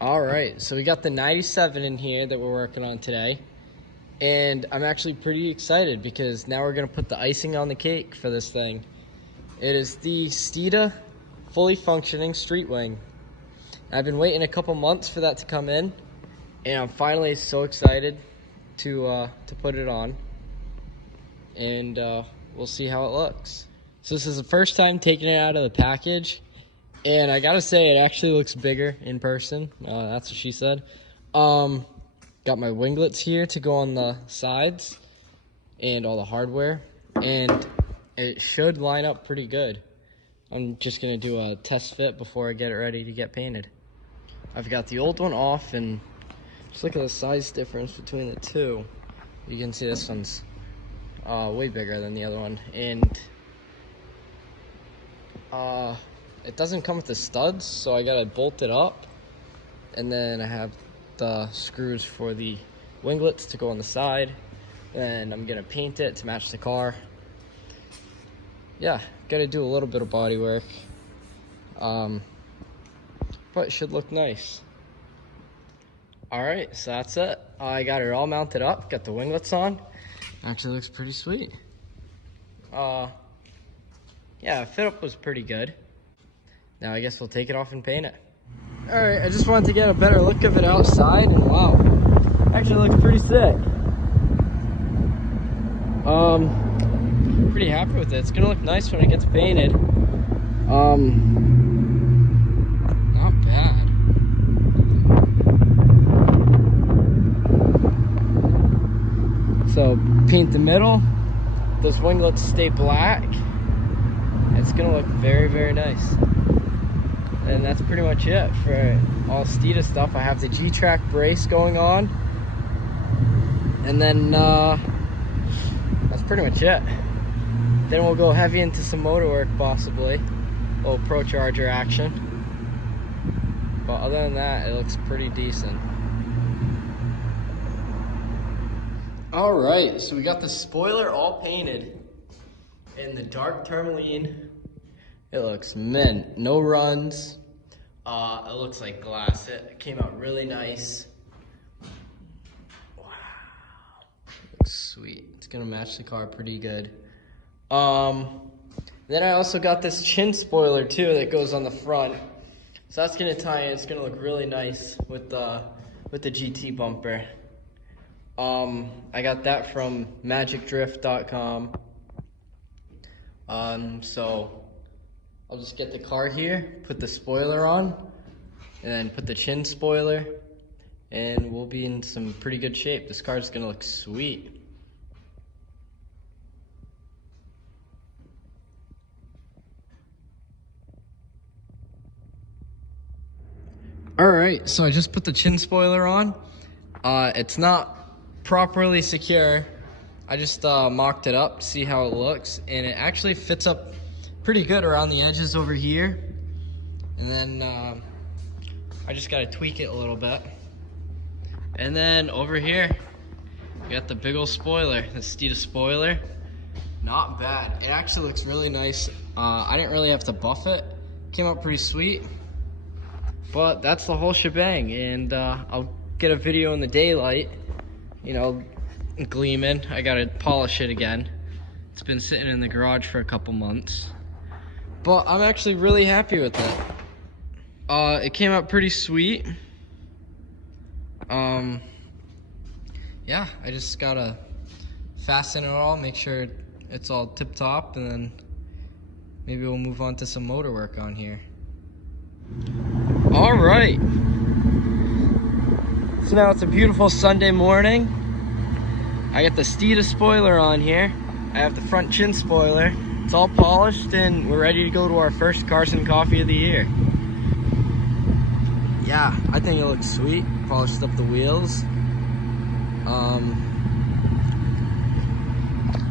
All right, so we got the 97 in here that we're working on today. And I'm actually pretty excited because now we're gonna put the icing on the cake for this thing. It is the STEEDA fully functioning street wing. I've been waiting a couple months for that to come in, and I'm finally so excited to put it on. And we'll see how it looks. So this is the first time taking it out of the package, and I gotta say it actually looks bigger in person. That's what she said. Got my winglets here to go on the sides and all the hardware, and it should line up pretty good. I'm just gonna do a test fit before I get it ready to get painted. I've got the old one off, and just look at the size difference between the two. You can see this one's way bigger than the other one, and it doesn't come with the studs, so I gotta bolt it up, and then I have the screws for the winglets to go on the side, and I'm gonna paint it to match the car. Yeah, gotta do a little bit of body work, but it should look nice. All right, so that's it. I got it all mounted up, got the winglets on. Actually looks pretty sweet. Yeah, fit up was pretty good. Now I guess we'll take it off and paint it. All right, I just wanted to get a better look of it outside, and wow, actually looks pretty sick. Pretty happy with it. It's gonna look nice when it gets painted. Not bad. So paint the middle, those winglets stay black. It's gonna look very, very nice. And that's pretty much it for all STEEDA stuff. I have the G-Track brace going on, and then that's pretty much it. Then we'll go heavy into some motor work, possibly a little Pro Charger action, but other than that, it looks pretty decent. All right, so we got the spoiler all painted in the dark tourmaline. It looks mint, no runs. It looks like glass. It came out really nice. Wow, looks sweet. It's gonna match the car pretty good. Then I also got this chin spoiler too that goes on the front. So that's gonna tie in. It's gonna look really nice with the GT bumper. I got that from magicdrift.com. So I'll just get the car here, put the spoiler on, and then put the chin spoiler, and we'll be in some pretty good shape. This car's gonna look sweet. All right, so I just put the chin spoiler on. It's not properly secure. I just mocked it up to see how it looks, and it actually fits up pretty good around the edges over here. And then I just gotta tweak it a little bit. And then over here, we got the big old spoiler, the STEEDA spoiler. Not bad. It actually looks really nice. I didn't really have to buff it. Came out pretty sweet. But that's the whole shebang, and I'll get a video in the daylight, you know, gleaming. I gotta polish it again. It's been sitting in the garage for a couple months. But I'm actually really happy with it. It came out pretty sweet. Yeah, I just gotta fasten it all, make sure it's all tip top, and then maybe we'll move on to some motor work on here. All right. So now it's a beautiful Sunday morning. I got the STEEDA spoiler on here. I have the front chin spoiler. It's all polished, and we're ready to go to our first Cars and Coffee of the year. Yeah, I think it looks sweet. Polished up the wheels.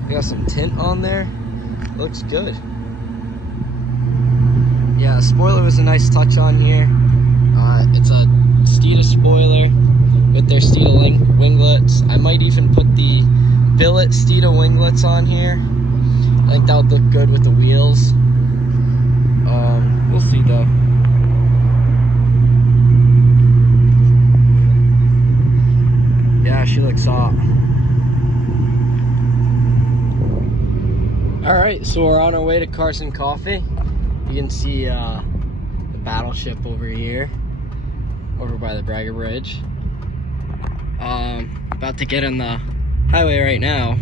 We got some tint on there. Looks good. Yeah, spoiler was a nice touch on here. It's a STEEDA spoiler with their STEEDA winglets. I might even put the billet STEEDA winglets on here. I think that would look good with the wheels. We'll see though. looks hot. Alright, so we're on our way to Carson Coffee. You can see the battleship over here, over by the Braga Bridge. About to get on the highway right now.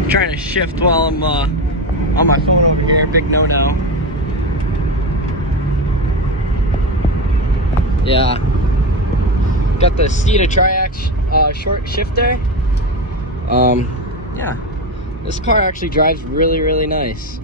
I'm trying to shift while I'm on my phone over here, big no-no. Yeah. Got the STEEDA Triax short shifter. Yeah. This car actually drives really, really nice.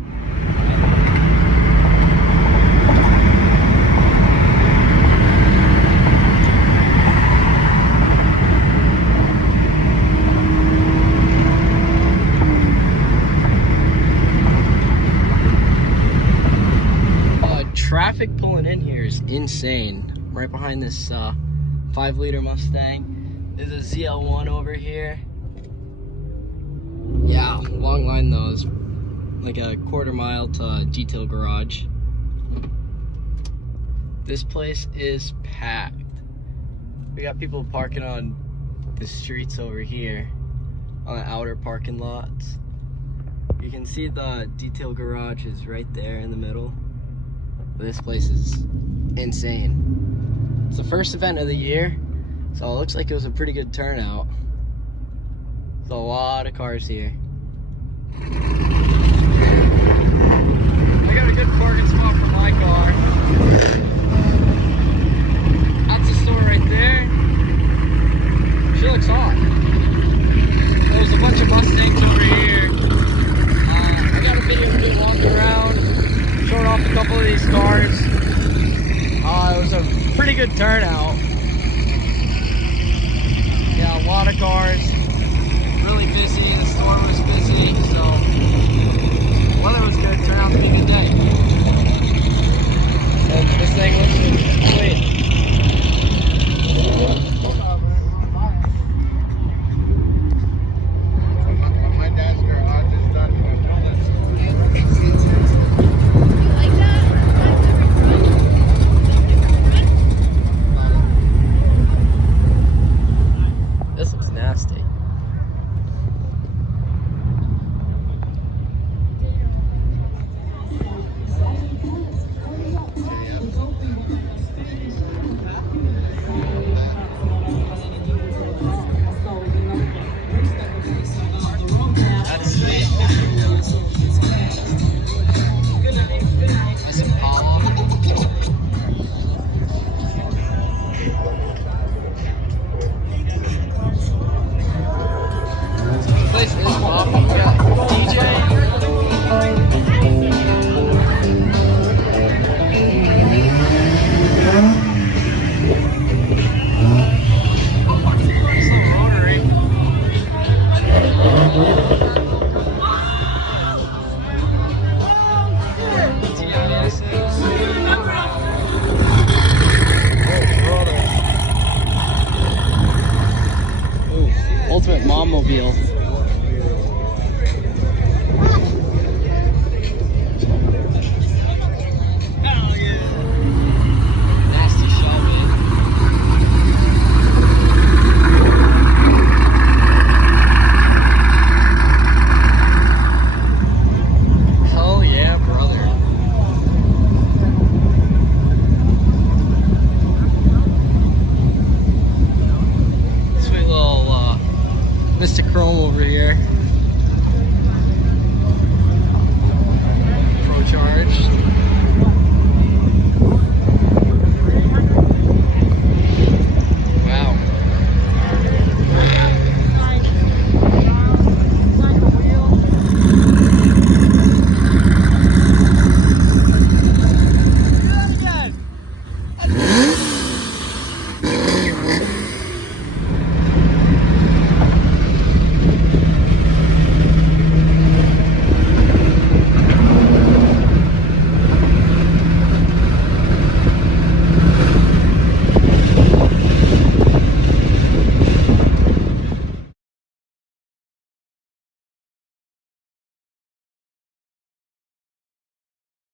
Traffic pulling in here is insane. Right behind this 5-liter Mustang. There's a ZL1 over here. Yeah, long line though. It's like a quarter mile to detail garage. This place is packed. We got people parking on the streets over here, on the outer parking lots. You can see the detail garage is right there in the middle. This place is insane. It's the first event of the year, so it looks like it was a pretty good turnout. There's a lot of cars here. I got a good parking spot for my car. That's the store right there. She looks hot. There's a bunch of Mustangs over here. I got a video of me walking around, showing off a couple of these cars. It was a pretty good turnout. Yeah, a lot of cars. Really busy. The store was busy, so weather was good. Turnout